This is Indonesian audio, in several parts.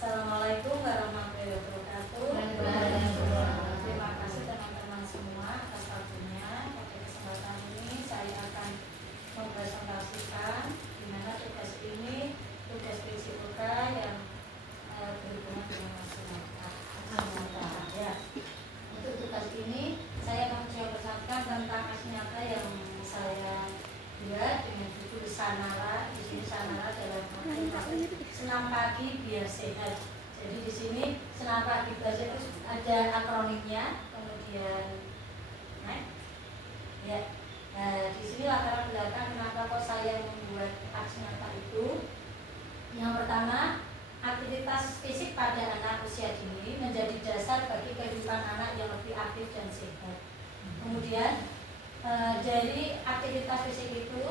Assalamualaikum warahmatullahi wabarakatuh. Terima kasih teman-teman semua atas waktunya. Pada kesempatan ini saya akan mempresentasikan di mana tugas ini tugas PJOK yang berhubungan dengan masyarakat. Ya. Untuk tugas ini saya akan menjelaskan tentang aksi nyata yang saya buat dengan buku Sanara. Di sini Sanara dalam arti senam pagi biar sehat. Jadi di sini senam pagi biar sehat ada akronimnya, kemudian di sini latar belakang kenapa kok saya membuat aksi nyata itu. Yang pertama, aktivitas fisik pada anak usia dini menjadi dasar bagi kehidupan anak yang lebih aktif dan sehat. Kemudian dari aktivitas fisik itu,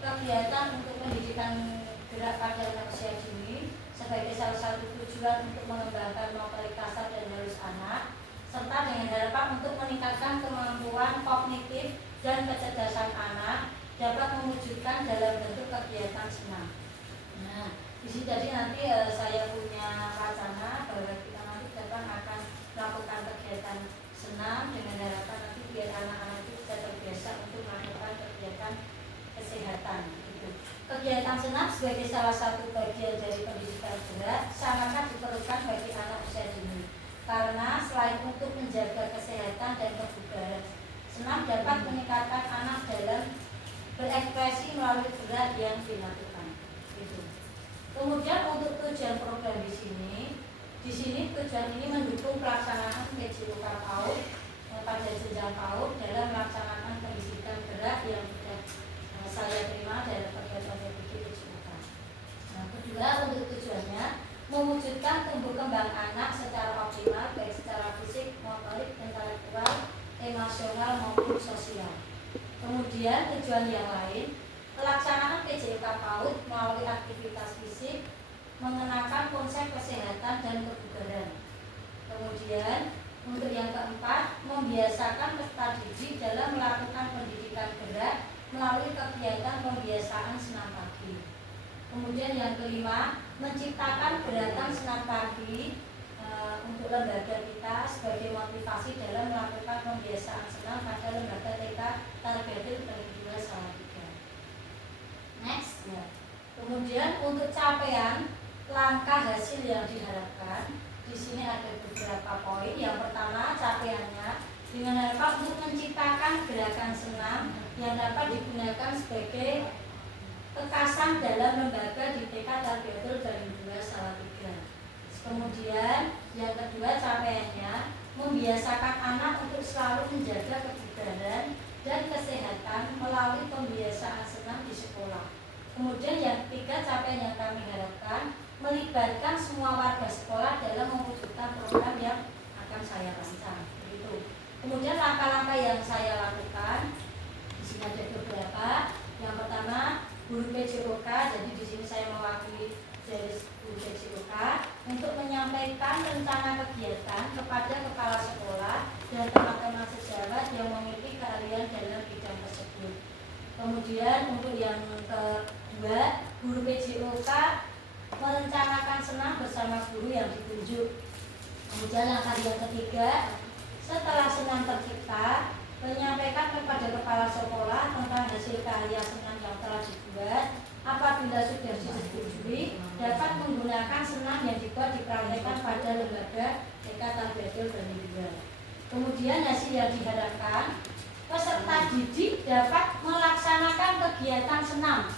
kegiatan untuk pendidikan gerak pada anak usia dini sebagai salah satu tujuan untuk mengembangkan motorik kasar dan halus anak, serta dengan harapan untuk meningkatkan kemampuan kognitif dan kecerdasan anak dapat mewujudkan dalam bentuk kegiatan senam. Nah, di sini jadi nanti saya punya wacana bahwa kita nanti datang akan melakukan kegiatan senam dengan harapan nanti biar anak-anak itu bisa terbiasa untuk melakukan kegiatan kesehatan. Kegiatan senam sebagai salah satu bagian dari pendidikan gerak sangat diperlukan bagi anak usia dini karena selain untuk menjaga kesehatan dan kebugaran, senam dapat meningkatkan anak dalam berekspresi melalui gerak yang dilakukan. Kemudian untuk tujuan program di sini tujuan ini mendukung pelaksanaan PJOK PAUD pada jenjang PAUD dalam melaksanakan pendidikan gerak yang sudah saya terima dari kegiatan PJOK. Nah, kedua, untuk tujuannya mewujudkan tumbuh kembang anak secara optimal baik secara fisik, motorik, intelektual, emosional maupun sosial. Kemudian tujuan yang lain, pelaksanaan PJOK PAUD melalui aktivitas fisik mengenakan konsep kesehatan dan kebugaran. Kemudian untuk yang keempat, membiasakan peserta didik dalam melakukan pendidikan gerak melalui kegiatan pembiasaan senam pagi. Kemudian yang kelima, menciptakan gerakan senam pagi untuk lembaga kita sebagai motivasi dalam melakukan pembiasaan senam pada lembaga TK Targetil Bagi 2 Salatiga. Next, ya. Kemudian untuk capaian langkah hasil yang diharapkan, di sini ada beberapa poin. Yang pertama, capaiannya dengan harapan untuk menciptakan gerakan senam yang dapat digunakan sebagai kekasan dalam lembaga di TK Targetil Bagi 2 Salatiga. Kemudian yang kedua, capaiannya membiasakan anak untuk selalu menjaga kebugaran dan kesehatan melalui pembiasaan senam di sekolah. Kemudian yang ketiga, capaian yang kami harapkan melibatkan semua warga sekolah dalam mewujudkan program yang akan saya rancang. Begitu. Kemudian langkah-langkah yang saya lakukan di sini ada beberapa. Yang pertama, guru PJOK. Jadi di sini saya mewakili dari guru PJOK untuk menyampaikan rencana kegiatan kepada kepala sekolah dan teman-teman sejawat yang memiliki keahlian dalam bidang tersebut. Kemudian untuk yang kedua, guru PJOK merencanakan senam bersama guru yang ditunjuk. Kemudian langkah yang ketiga, setelah senam tercipta, menyampaikan kepada kepala sekolah tentang hasil karya senam yang telah dibuat. Apabila sudah disetujui, dapat menggunakan senam yang dibuat dipraktekkan pada lembaga TK Targetil Bagi 2. Kemudian hasil yang diharapkan, peserta didik dapat melaksanakan kegiatan senam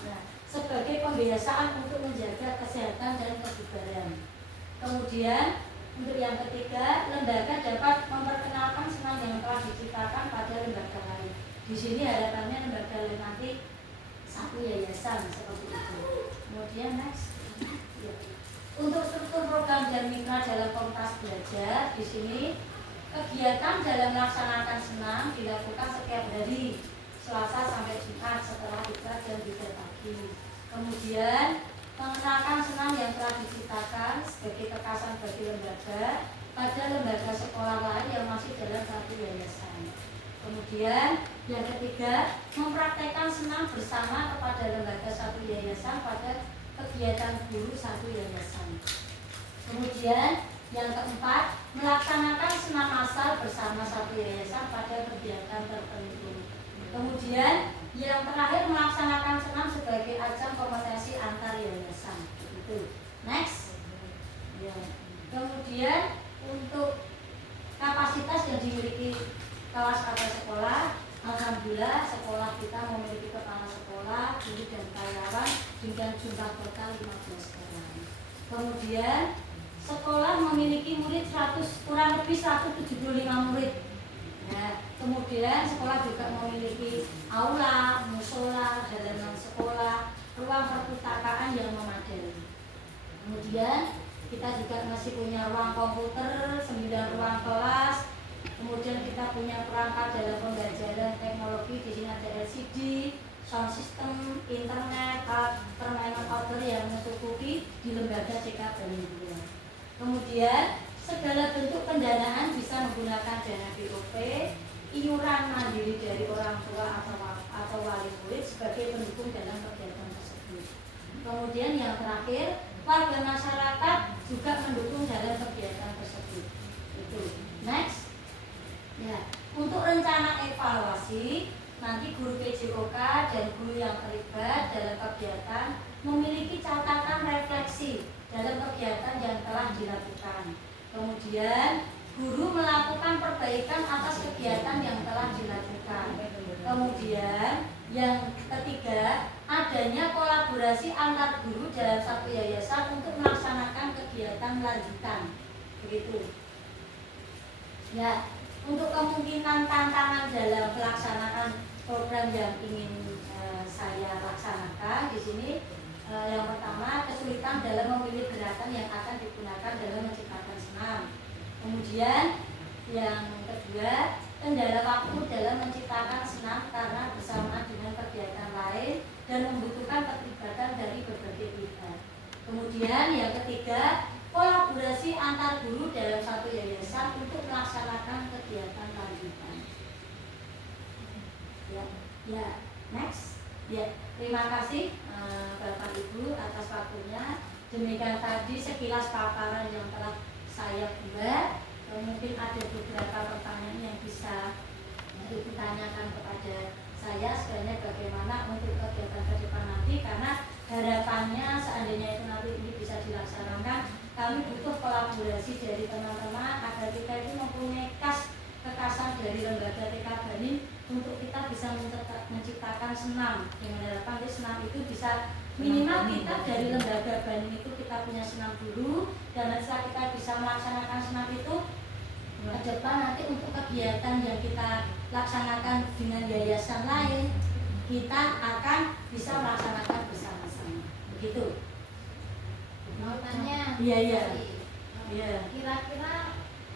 sebagai pembiasaan untuk menjaga kesehatan dan kebugaran. Kemudian untuk yang ketiga, lembaga dapat memperkenalkan senam yang telah diciptakan pada lembaga lain. Di sini harapannya lembaga lain nanti satu yayasan seperti itu. Kemudian next. Ya. Untuk struktur program dan mitra dalam komunitas belajar, di sini kegiatan dalam melaksanakan senam dilakukan setiap hari Selasa sampai Jumat setelah ikrar jam 3 pagi. Kemudian mengenalkan senam yang telah diciptakan sebagai kekasan bagi lembaga pada lembaga sekolah lain yang masih dalam satu yayasan. Kemudian yang ketiga, mempraktekkan senam bersama kepada lembaga satu yayasan pada kegiatan guru satu yayasan. Kemudian yang keempat, melaksanakan senam massal bersama satu yayasan pada kegiatan tertentu. Kemudian yang terakhir, melaksanakan senam sebagai ajang kompetisi antar yayasan. Itu. Next. Ya. Kemudian untuk kapasitas yang dimiliki kelas atau sekolah, alhamdulillah sekolah kita memiliki kepala sekolah, guru dan karyawan dengan jumlah total 15 orang. Kemudian sekolah memiliki murid kurang lebih 175 murid. Ya, kemudian sekolah juga memiliki aula, musola, halaman sekolah, ruang perpustakaan yang memadai. Kemudian kita juga masih punya ruang komputer, 9 ruang kelas. Kemudian kita punya perangkat dalam pembelajaran teknologi. Di sini ada LCD, sound system, internet, permainan outdoor yang mencukupi di lembaga CK Bandung. Kemudian segala bentuk pendanaan bisa menggunakan dana BOP, iuran mandiri dari orang tua atau wali murid sebagai pendukung dalam kegiatan tersebut. Kemudian yang terakhir, warga masyarakat juga mendukung dalam kegiatan tersebut. Itu. Next. Ya, untuk rencana evaluasi, nanti guru PJOK dan guru yang terlibat dalam kegiatan memiliki catatan refleksi dalam kegiatan yang telah dilakukan. Kemudian guru melakukan perbaikan atas kegiatan yang telah dilakukan. Kemudian yang ketiga, adanya kolaborasi antar guru dalam satu yayasan untuk melaksanakan kegiatan lanjutan. Begitu. Ya, untuk kemungkinan tantangan dalam pelaksanaan program yang ingin saya laksanakan di sini, yang pertama, kesulitan dalam memilih gerakan yang akan digunakan dalam menciptakan senam. Kemudian yang kedua, kendala waktu dalam menciptakan senam karena bersamaan dengan kegiatan lain dan membutuhkan keterlibatan dari berbagai pihak. Kemudian yang ketiga, kolaborasi antar guru dalam satu yayasan untuk melaksanakan kegiatan lanjutan. Ya, next. Ya, terima kasih Bapak Ibu atas waktunya. Demikian tadi sekilas paparan yang telah saya buat. Mungkin ada beberapa pertanyaan yang bisa ditanyakan kepada saya sebenarnya bagaimana untuk kegiatan ke depan nanti, karena harapannya seandainya itu nanti ini bisa dilaksanakan, kami butuh kolaborasi dari teman-teman agar kita itu mempunyai kekasan dari lembaga TK Banin untuk kita bisa menciptakan senam, dengan harapan senam itu bisa minimal kita dari lembaga Banin itu kita punya senam dulu, dan setelah kita bisa melaksanakan senam itu ke depan nanti untuk kegiatan yang kita laksanakan dengan yayasan lain kita akan bisa melaksanakan bersama-sama. Begitu. Mau tanya? Iya. Kira-kira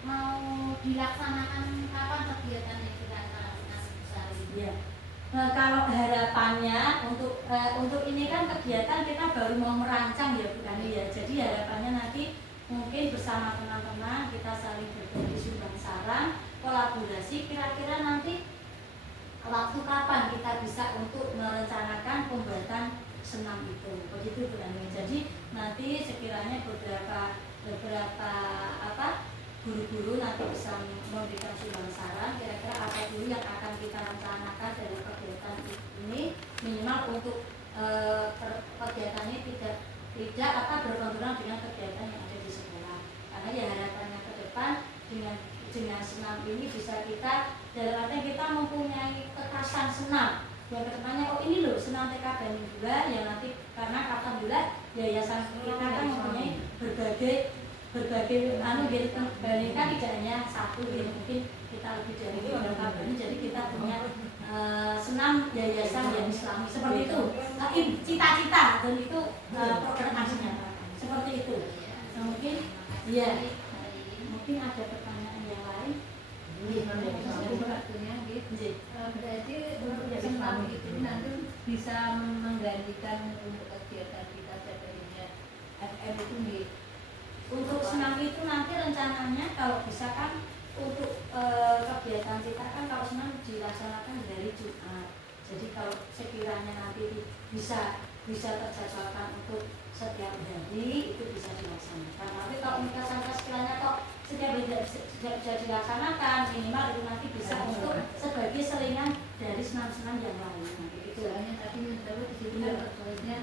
mau dilaksanakan kapan kegiatan yang kita akan lakukan besar ini? Iya. Kalau harapannya untuk ini kan kegiatan kita baru mau merancang ya bukan ya. Jadi harapannya nanti mungkin bersama teman-teman kita saling berbagi sumbang saran, kolaborasi, kira-kira nanti waktu kapan kita bisa untuk merencanakan pembuatan senam itu. Begitu bukan ya. Jadi nanti sekiranya beberapa guru-guru nanti bisa memberikan sumbang saran kira-kira apa dulu yang akan kita rencanakan dari kegiatan ini, minimal untuk kegiatan ini tidak berbenturan dengan kegiatan yang ada di sekolah. Karena ya harapannya ke depan dengan senam ini bisa kita dalam artian kita mempunyai kekasan senam yang kedepannya, oh ini loh senam TK Banin juga yang nanti, karena alhamdulillah yayasan kita kan mempunyai berbagai Banin kan tidak hanya satu gitu, mungkin kita lebih dari beberapa Banin, jadi kita punya senam yayasan yang Islami seperti itu, cita-cita dan itu program aksinya seperti itu. Nah, mungkin ada pertanyaan yang lain. Berarti untuk senam itu nanti bisa menggantikan untuk kegiatan kita jadinya FM itu nih. Untuk senam itu nanti rencananya kalau bisa kan untuk kegiatan kita kan kalau senam dilaksanakan dari Jumat. Jadi kalau sekiranya nanti bisa terjadwalkan untuk setiap hari itu bisa dilaksanakan. Tapi kalau misalkan tidak bisa dilaksanakan, minimal itu nanti bisa untuk sebagai selingan dari senam-senam yang lain. Gitu. Soalnya tadi menurut di situ kan tulisnya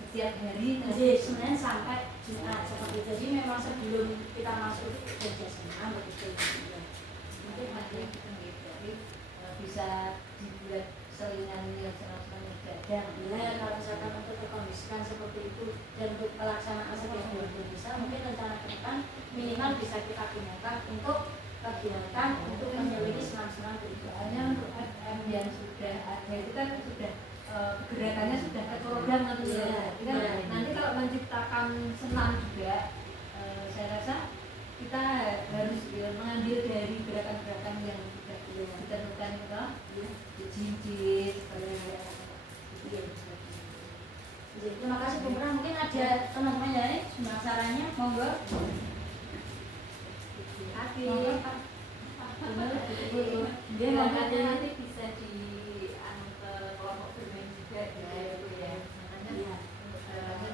setiap hari. Jadi sebenarnya sampai Jumat seperti itu. Jadi memang sebelum kita masuk itu kerja senam begitu. Mungkin ada yang jadi bisa dibuat selingan yang senam-senam yang ada. Ya, kalau misalkan untuk dikondisikan seperti itu dan untuk pelaksanaan setiap bulan bisa, mungkin rencana ke depan minimal bisa kita gunakan untuk kegiatan untuk menjalani senam-senam itu. Soalnya untuk FM yang sudah ada itu kan sudah gerakannya sudah terprogram nanti ya. Nanti kalau menciptakan senam juga, saya rasa kita harus mengambil dari gerakan-gerakan yang sudah ditentukan itu, jinjit, terima kasih Bu Pernah. Mungkin ada teman-teman yang lain cuma sarannya, monggo. Dia nanti bisa di ke kelompok bermain juga ya. Makanya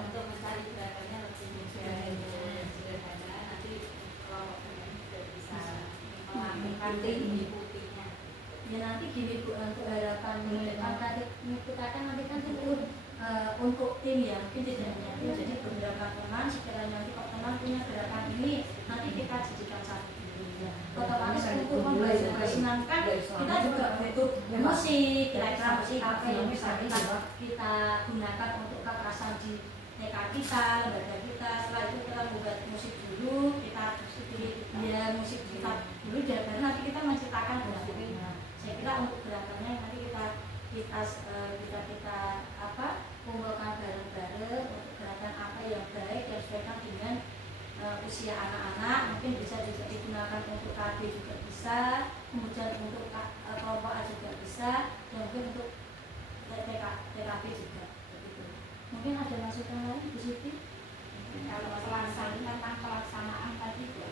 untuk mencari gerakannya lebih sederhana. Nanti kelompok bermain juga bisa melakukan mengikutinya. Ya nanti gini Bu, untuk harapan mengikutakan nanti kan itu untuk tim ya, mungkin tidak hanya tim, jadi beberapa teman sekiranya nanti kalau teman punya gerakan ini nanti kita jadikan satu ya. Otomatis untuk mempersenangkan kita juga butuh musik, kira-kira musik apa yang bisa kita gunakan untuk kekerasan di TK kita, lembaga kita. Setelah itu kita membuat musik dulu, kita pilih ya musik kita dulu, dan baru nanti kita menciptakan gerakan. Saya kira untuk gerakannya nanti kita kumpulkan bareng-bareng untuk gerakan apa yang baik yang sesuai dengan usia anak-anak. Mungkin bisa juga digunakan untuk KB juga bisa, kemudian untuk kelompok A juga bisa, dan mungkin untuk TKP juga begitu. Mungkin ada masukan lain Bu Siti? Kalau tentang pelaksanaan tadi ya,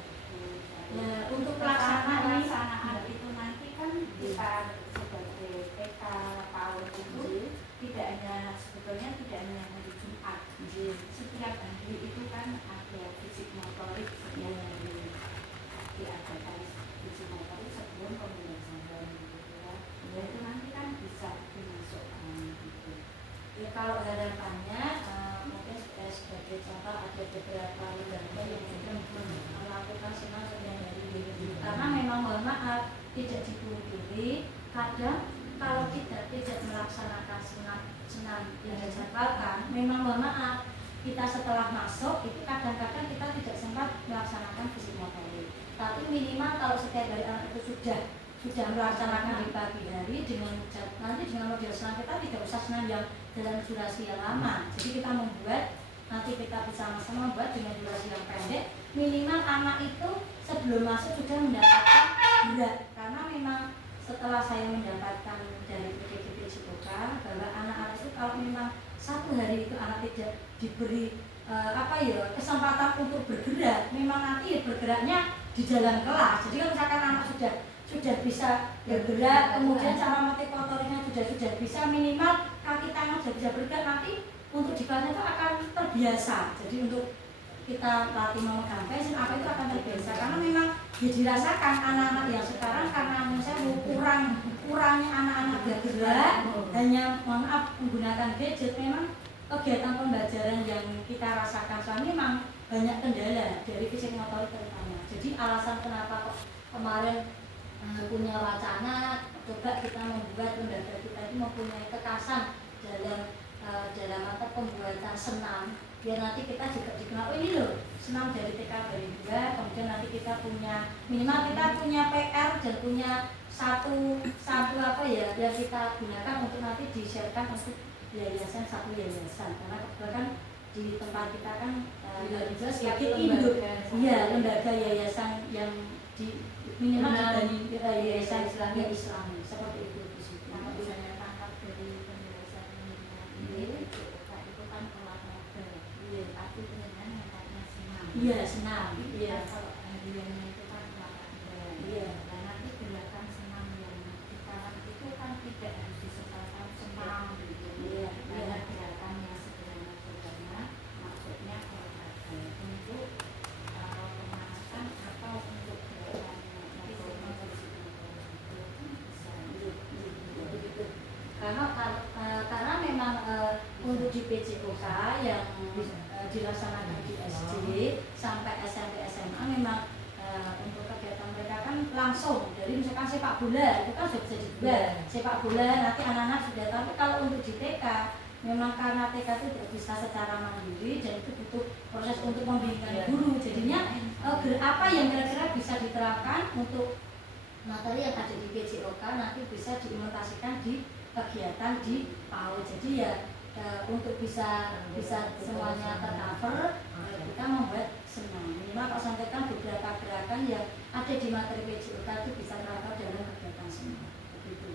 untuk pelaksanaan itu nanti kan kita sebagai TK PAUD itu tidak hanya sebetulnya tidak hanya hari Jumat. Setiap hari itu kan ada fisik motorik setiap hari diadakan fisik motorik sebelum pembelajaran gitu ya. Itu nanti kan bisa dimasukkan gitu. Ya, kalau harapannya mungkin sebagai contoh ada beberapa lembaga yang sudah melakukan senam setiap hari. Karena memang mohon maaf tidak dipungkiri, kadang kalau kita tidak melaksanakan senam yang dijadwalkan, memang mohon maaf kita setelah masuk itu kadang-kadang kita tidak sempat melaksanakan fisik motorik. Tapi minimal kalau setiap hari anak itu sudah melaksanakan di pagi hari nanti dengan model senam kita tidak usah senam yang dalam durasi yang lama. Jadi kita nanti kita bersama-sama membuat dengan durasi yang pendek. Minimal anak itu sebelum masuk sudah mendapatkan gerak, karena memang setelah saya mendapatkan dari PDKP Ciboga bahwa anak-anak itu kalau memang satu hari itu anak tidak diberi kesempatan untuk bergerak, memang nanti bergeraknya di dalam kelas. Jadi kalau misalkan anak sudah bisa bergerak, kemudian cara motif motoriknya sudah bisa, minimal kaki tangan sudah bisa bergerak, nanti untuk di kelasnya itu akan terbiasa. Jadi untuk kita latih memegang pensil apa itu akan terbiasa, karena memang dirasakan anak-anak yang sekarang karena kurangnya anak-anak bergerak, hanya menggunakan gadget. Memang kegiatan pembelajaran yang kita rasakan selama memang banyak kendala dari fisik motorik terutama. Jadi alasan kenapa kok kemarin punya wacana coba kita membuat lembaga kita itu mempunyai kekasan dalam pembuatan senam, biar nanti kita juga dikenal, oh ini loh senam dari TK dari 2, kemudian nanti kita punya minimal kita punya PR dan punya satu yang kita gunakan untuk nanti di-sharekan untuk satu yayasan, karena kebetulan di tempat kita kan sebagai induk lembaga yayasan yang di minimal dari yayasan Islami seperti itu. Kalau misalnya tangkap dari penjelasan ini itu kan keluar model, tapi dengan metodenya senam. Iya, senam. Iya. Kalau hariannya itu kan keluar model. Iya. Dan nanti gerakan senam yang sekarang itu kan tidak harus disesuaikan senam gitu. Iya. Karena gerakan yang sederhana maksudnya olahraga untuk pemanasan atau untuk di PJOK yang dilaksanakan di SD sampai SMP SMA memang untuk kegiatan mereka kan langsung dari misalkan sepak bola itu kan sudah bisa dibuat sepak bola nanti anak-anak sudah tahu. Kalau untuk di TK memang karena TK itu tidak bisa secara mandiri dan itu butuh proses untuk membimbing guru, jadinya apa yang kira-kira bisa diterapkan untuk materi yang ada di PJOK nanti bisa diimplementasikan di kegiatan di PAUD. Jadi ya untuk bisa semuanya tercover kita membuat senang. Minimal kalau sampaikan beberapa gerakan yang ada di materi PJOK itu bisa tercover dalam kegiatan semua. Begitu.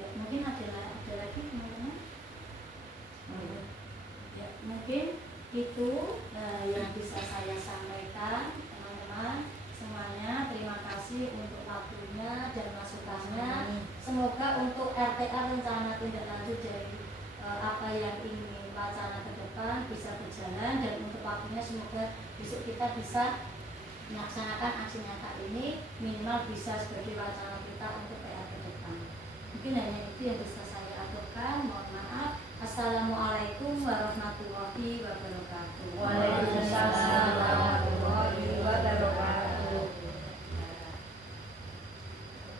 Ya, mungkin ada lagi teman-teman. Ya, mungkin itu yang bisa saya sampaikan teman-teman semuanya. Terima kasih untuk waktunya dan masukannya. Semoga untuk RTA rencana tindak lanjut dari apa yang ingin wacana ke depan bisa berjalan, dan untuk waktunya semoga besok kita bisa melaksanakan aksi nyata ini minimal bisa sebagai wacana kita untuk PR ke depan. Mungkin hanya itu yang bisa saya aturkan. Mohon maaf. Assalamualaikum